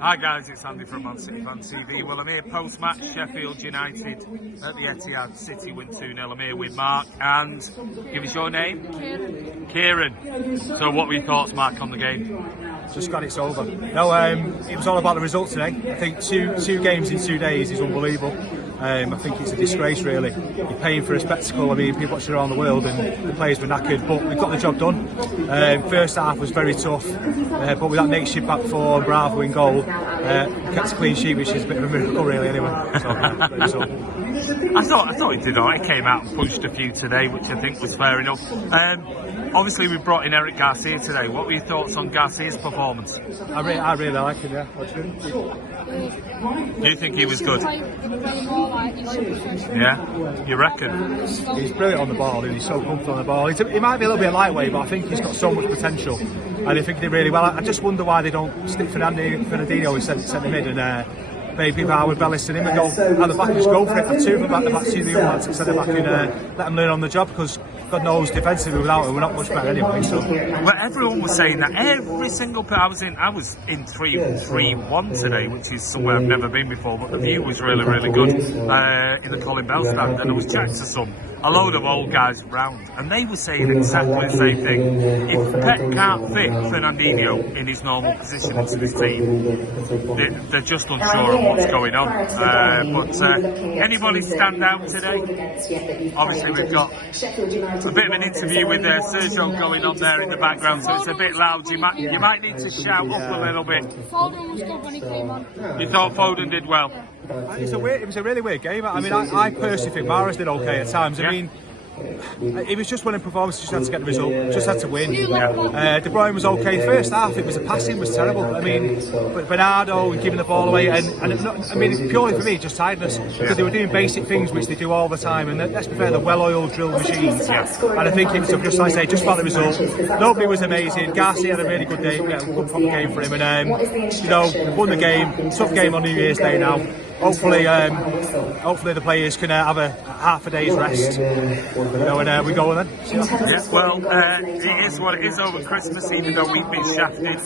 Hi guys, it's Andy from Man City Fan TV. Well, I'm here post-match, Sheffield United at the ETIHAD. City win 2-0. I'm here with Mark and, give us your name? Ciaran. So what were your thoughts, Mark, on the game? Just glad it's over. No, it was all about the result today. I think two games in 2 days is unbelievable. I think it's a disgrace, really. You're paying for a spectacle. I mean, people watching around the world and the players were knackered, but we got the job done. First half was very tough, but with that makeshift back four and Bravo in goal, kept a clean sheet, which is a bit of a miracle, really, anyway. So, I thought he did all right. He came out and punched a few today, which I think was fair enough. Obviously, we brought in Eric Garcia today. What were your thoughts on Garcia's performance? I really like him, yeah. What do you think? Do you think he was good? Yeah? You reckon? He's brilliant on the ball, and he's so comfortable on the ball. He might be a little bit lightweight, but I think he's got so much potential. And I think he did really well. I just wonder why they don't stick Fernandinho in centre mid and maybe with Bellis and him and go at the back and just go for it. Have two of them at the back, two of the young lads instead of back and let them learn on the job, because God knows defensively without him we're not much better anyway. So. Well, everyone was saying that every single player. I was in 3-3-1 today, which is somewhere I've never been before. But the view was really, really good in the Colin Bell stand, and I was chatting to a load of old guys round, and they were saying exactly the same thing. If Pep can't fit Fernandinho in his normal position into this team, they're just unsure of what's going on. But anybody stand out today? Obviously, we've got a bit of an interview with Sergio going on there in the background, so it's a bit loud. You might need to shout up a little bit. Foden was good when he came on. You thought Foden did well? It was a really weird game. I mean, I personally think Mahrez did okay at times. I mean, it was just winning performance, just had to get the result, just had to win. De Bruyne was okay. First half, the passing was terrible. I mean, Bernardo giving the ball away, and I mean, purely for me, just tiredness, because they were doing basic things which they do all the time, and let's be fair, they're well-oiled drill machines. And I think it was just like I say, just about the result. Nobody was amazing. Garcia had a really good day, a good proper game for him, and won the game. Tough game on New Year's Day now. Hopefully the players can have a half a day's rest, and we go then. Yeah, well, it is what it is over Christmas, even though we've been shafted.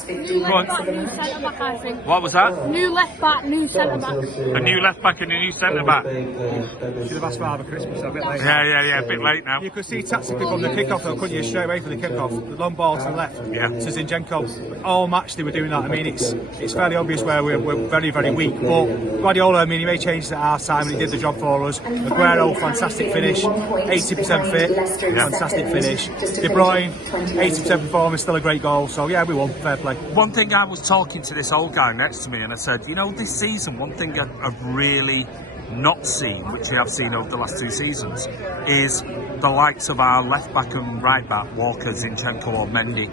What was that? New left back, new centre back. A new left back and a new centre back. Should have asked for over Christmas, a bit late. Yeah, a bit late now. You could see tactically from the kick-off, though, couldn't you, straight away from the kick-off, the long ball to the left. Yeah. So Zinchenko, all match they were doing that. I mean, it's fairly obvious where we're very, very weak, but Guardiola, I mean, he made changes at half time and he did the job for us. Aguero, fantastic finish, 80% fit, fantastic finish. De Bruyne, 80% performance, still a great goal. So yeah, we won, fair play. One thing, I was talking to this old guy next to me and I said, this season, one thing I've really not seen, which we have seen over the last 2 seasons, is the likes of our left back and right back, Walker, Zinchenko or Mendy,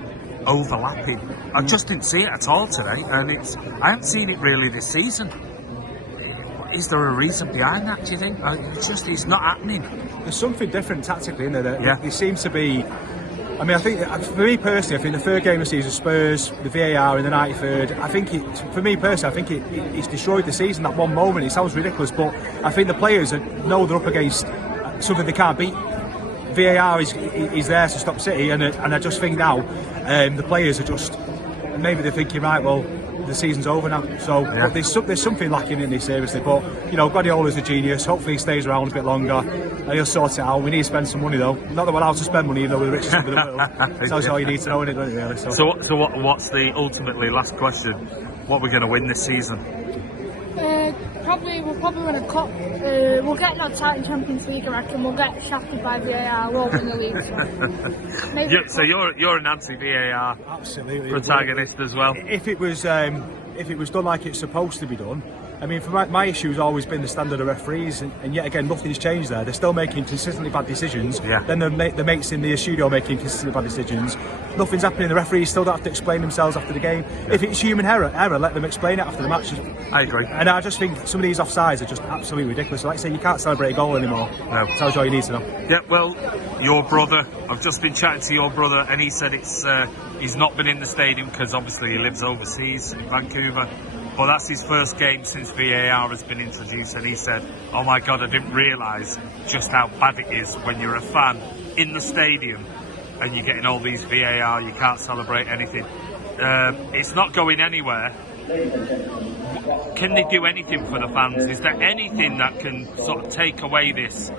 overlapping. I just didn't see it at all today, and I haven't seen it really this season. Is there a reason behind that, do you think? It's not happening. There's something different tactically in there. There seems to be. I mean, I think for me personally, I think the third game of the season, Spurs, the VAR in the 93rd. I think for me personally, I think it's destroyed the season. That one moment, it sounds ridiculous, but I think the players know they're up against something they can't beat. VAR is there to stop City, and I just think now the players are just, maybe they're thinking, right, well, the season's over now, so but there's something lacking in this, seriously. But Guardiola's a genius. Hopefully he stays around a bit longer and he'll sort it out. We need to spend some money though. Not that we're allowed to spend money, even though we're the richest in the world. So that's all you need to know, isn't it, really? So what's the ultimately last question? What we're going to win this season? We'll probably win a cup. We'll get knocked out in Champions League, I reckon. We'll get shafted by VAR. We'll win the league. So you're an anti-VAR protagonist as well. If it was done like it's supposed to be done. I mean, for my issue has always been the standard of referees, and yet again, nothing's changed there. They're still making consistently bad decisions. Then the mates in the studio making consistently bad decisions. Nothing's happening. The referees still don't have to explain themselves after the game. If it's human error, let them explain it after the match. I agree. And I just think some of these offsides are just absolutely ridiculous. Like I say, you can't celebrate a goal anymore. No. Tells you all you need to know. Yeah, well, your brother, I've just been chatting to your brother, and he said he's not been in the stadium because obviously he lives overseas in Vancouver. But that's his first game since VAR has been introduced, and he said, oh my God, I didn't realise just how bad it is when you're a fan in the stadium and you're getting all these VAR, you can't celebrate anything. It's not going anywhere, Can they do anything for the fans? Is there anything that can sort of take away this?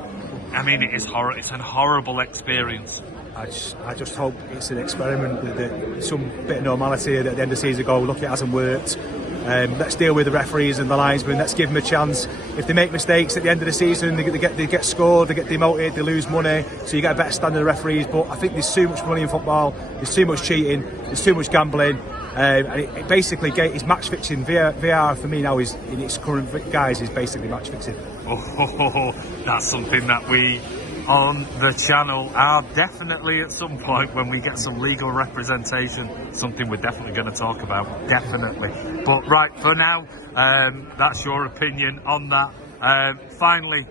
I mean, it's a horrible experience. I just hope it's an experiment with some bit of normality at the end of the season. Go, look, it hasn't worked. Let's deal with the referees and the linesmen. Let's give them a chance. If they make mistakes at the end of the season, they get scored, they get demoted, they lose money. So you get a better standard of referees. But I think there's too much money in football. There's too much cheating. There's too much gambling. And it basically is match fixing. VR for me now is in its current guise is basically match fixing. Oh, that's something that we on the channel are definitely at some point, when we get some legal representation, something we're definitely going to talk about, definitely. But right, for now, that's your opinion on that. Finally,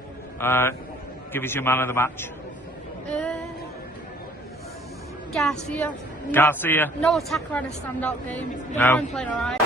give us your man of the match. Garcia. Garcia. No attacker had a standout game. The No. man played alright.